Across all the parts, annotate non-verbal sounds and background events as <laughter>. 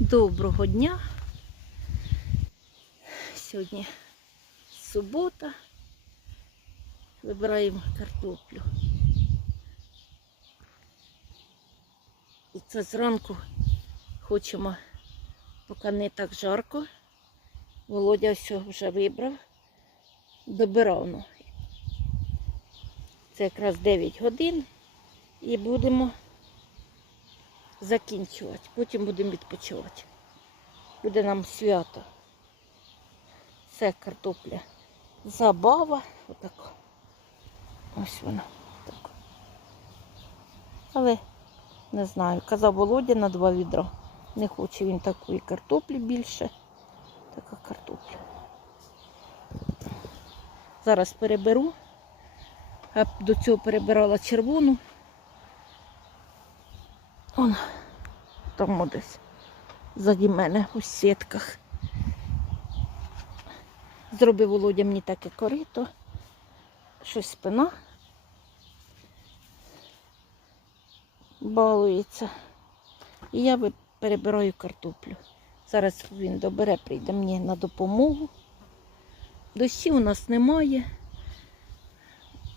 Доброго дня. Сьогодні субота. Вибираємо картоплю. І це зранку хочемо, поки не так жарко. Володя все вже вибрав. Добирав. ну. Це якраз 9 годин. І будемо закінчувати. Потім будемо відпочивати. Буде нам свято. Це картопля. Забава. Отак. Ось вона. Так. Але не знаю. Казав Володя на два відра. Не хоче він такої картоплі більше. Така картопля. Зараз переберу. А до цього перебирала червону. Он там десь заді мене у сітках. Зробив Володя мені таке корито, щось спина балується. І я перебираю картоплю. Зараз він добере, прийде мені на допомогу. Дощів у нас немає.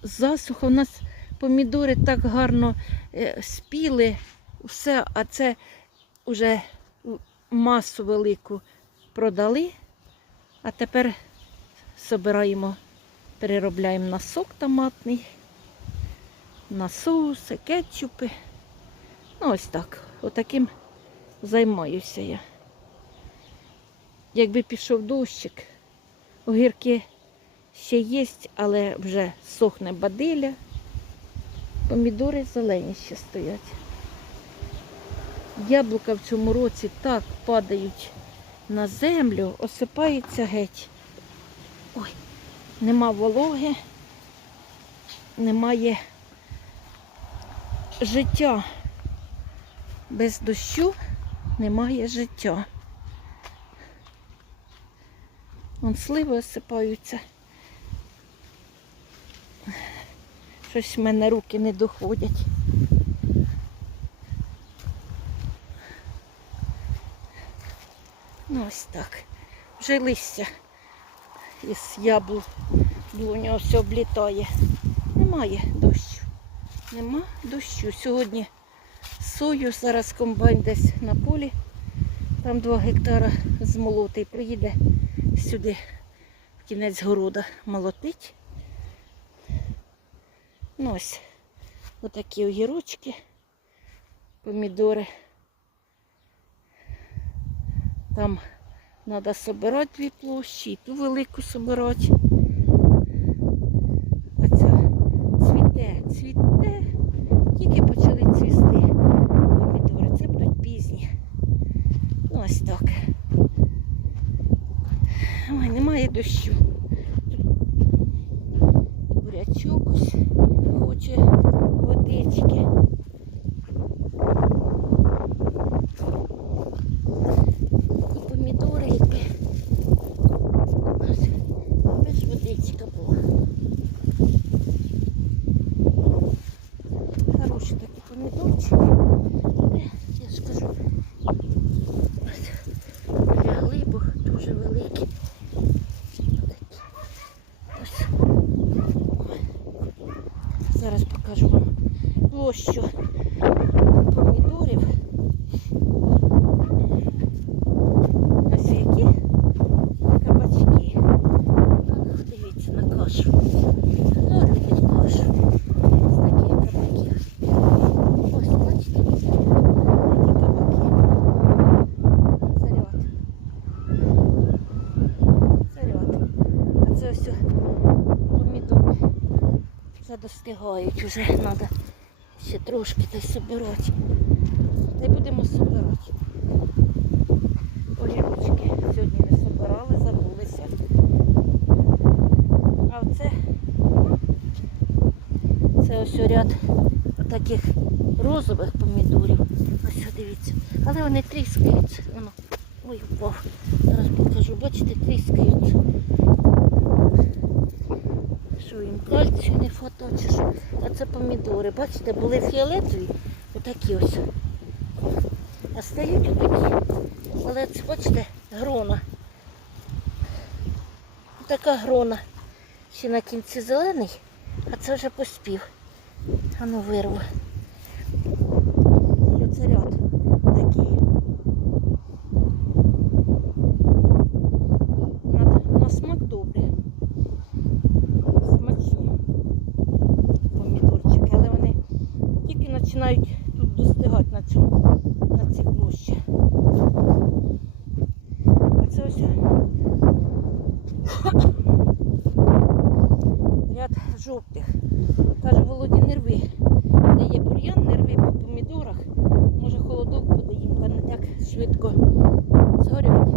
Засуха. У нас помідори так гарно е, спіли, все, а це вже масу велику продали, а тепер собираємо, переробляємо на сок томатний, на соуси, кетчупи. Ну, ось так. Отаким займаюся я. Якби пішов дощик, огірки ще є, але вже сохне бадиля. Помідори зелені ще стоять. Яблука в цьому році так падають на землю, осипаються геть. Ой, нема вологи, немає життя. Без дощу немає життя. Вон сливи осипаються. Щось в мене руки не доходять. Ось так. Вже листя із яблук у нього все облітає. Немає дощу. Нема дощу. Сьогодні сою, зараз комбайн десь на полі. Там 2 гектара змолотий. Приїде сюди в кінець города молотить. Ну ось отакі огірочки, помідори. Там треба собирати дві площі, і ту велику собирати. А ця цвіте, цвіте, тільки почали цвісти помідори. Це будуть пізні. Ну, ось так. Ой, немає дощу. Бурячок ось хоче водички. І помідори, якби. Ось, аби ж водичка була. Хороші такі помідорчики. Але, я ж кажу, ось, лягли, бо дуже великі. Такі. Ось. Ой. Зараз покажу вам площу помідорів. Ось які кабачки. Дивіться на кашу. Ну, любить кашу. Ось такі кабаки. Ось, бачите? Такі кабаки. Заряд. Заряд. А це ось помідори. Вже достигають, вже треба ще трошки й собирати. Й будемо собирати. Огірочки сьогодні не собирали, забулися. А оце це ось ряд таких розових помідорів. Ось дивіться. Але вони тріскаються. Ой, впав. Зараз покажу. Бачите, тріскаються. Що їм кальцію не фоточиш? А це помідори. Бачите, були фіолетові, отакі ось. А стають отакі. Але це, бачите, грона. Така грона. Ще на кінці зелений, а це вже поспів. А ну вирву. І оце ряд такий. На, на смак добре. Смачні помідорчики, але вони тільки починають тут достигати на цьому, на цій площі. А це ось <laughs> ряд жовтих. Каже, Володі, не рви. Де є бур'ян, не рви по помідорах. Може холодок буде їм, та не так швидко згорять.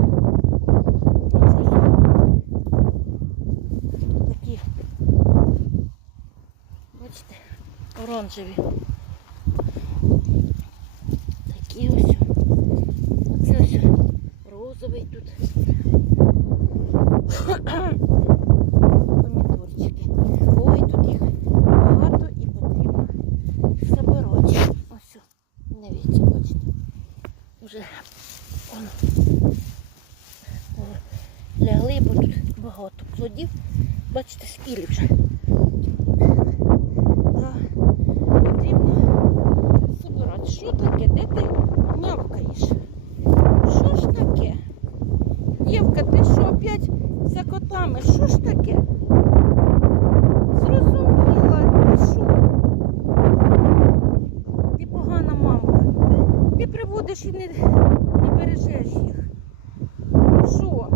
Такі, бачите, оранжеві. Такі ось. Оце ось розовий тут. Помідорчики. Ой, тут їх багато і потрібно забирати. Ось. Дивіться, бачите. Вже воно. О, лягли, бо тут багато плодів. Бачите, спілі вже. Да. Потрібно забирати. Що таке? Де ти нявкаєш? Що ж таке? Євка, ти що опять за котами? Що ж таке? Зрозуміла, ти що? Ти погана мамка. Ти приводиш і не, не бережеш їх. Що?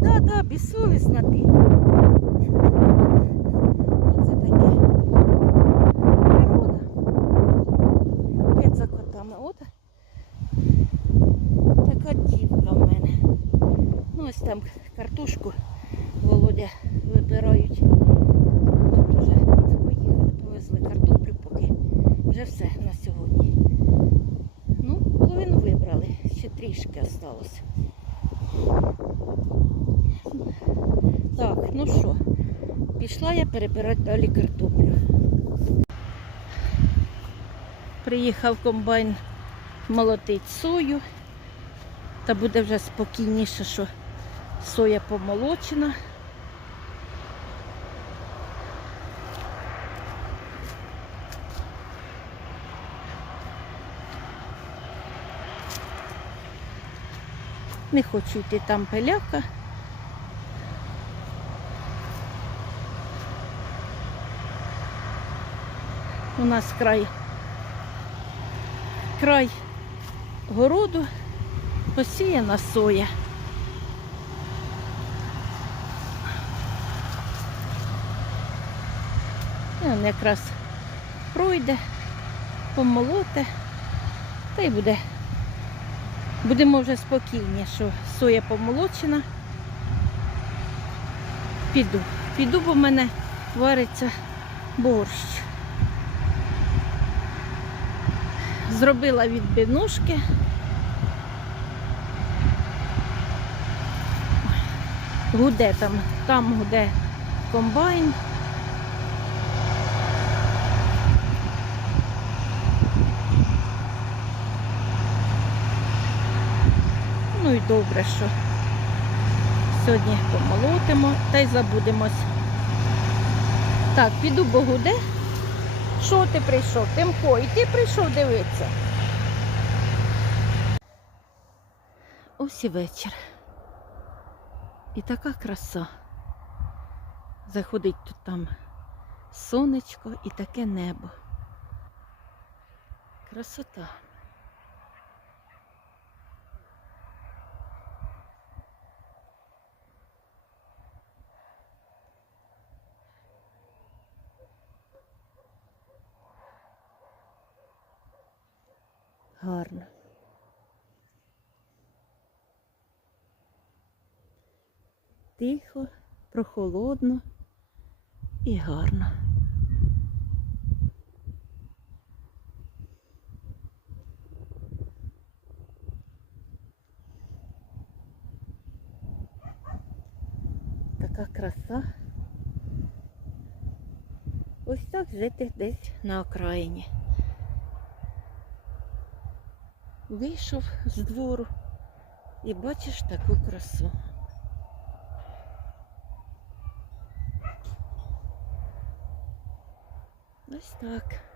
Да, да, безсовісна ти. Це таке. Природа. Опять за котами. От така дівка в мене. Ну, ось там картошку Володя вибирають. Тут вже поїхали, повезли картоплю поки. Вже все на сьогодні. Ну, половину вибрали, ще трішки осталось. Так, ну що, пішла я перебирати далі картоплю. Приїхав комбайн молотить сою. Та буде вже спокійніше, що соя помолочена. Не хочу йти там пиляка. У нас край край городу посіяна соя. І він якраз пройде, помолоте, та й буде. Будемо вже спокійні, що соя помолочена. Піду. Піду, бо в мене вариться борщ. Зробила відбивнушки. Гуде там, там гуде комбайн. Добре, що сьогодні помолотимо та й забудемось. Так, піду бо гуде. Що ти прийшов? Тимко, і ти прийшов дивитися. Ось і вечір. І така краса. Заходить тут там сонечко і таке небо. Красота. Гарно. Тихо, прохолодно і гарно. Така краса. Ось так жити десь на окраїні. вийшов з двору і бачиш таку красу. Ось так.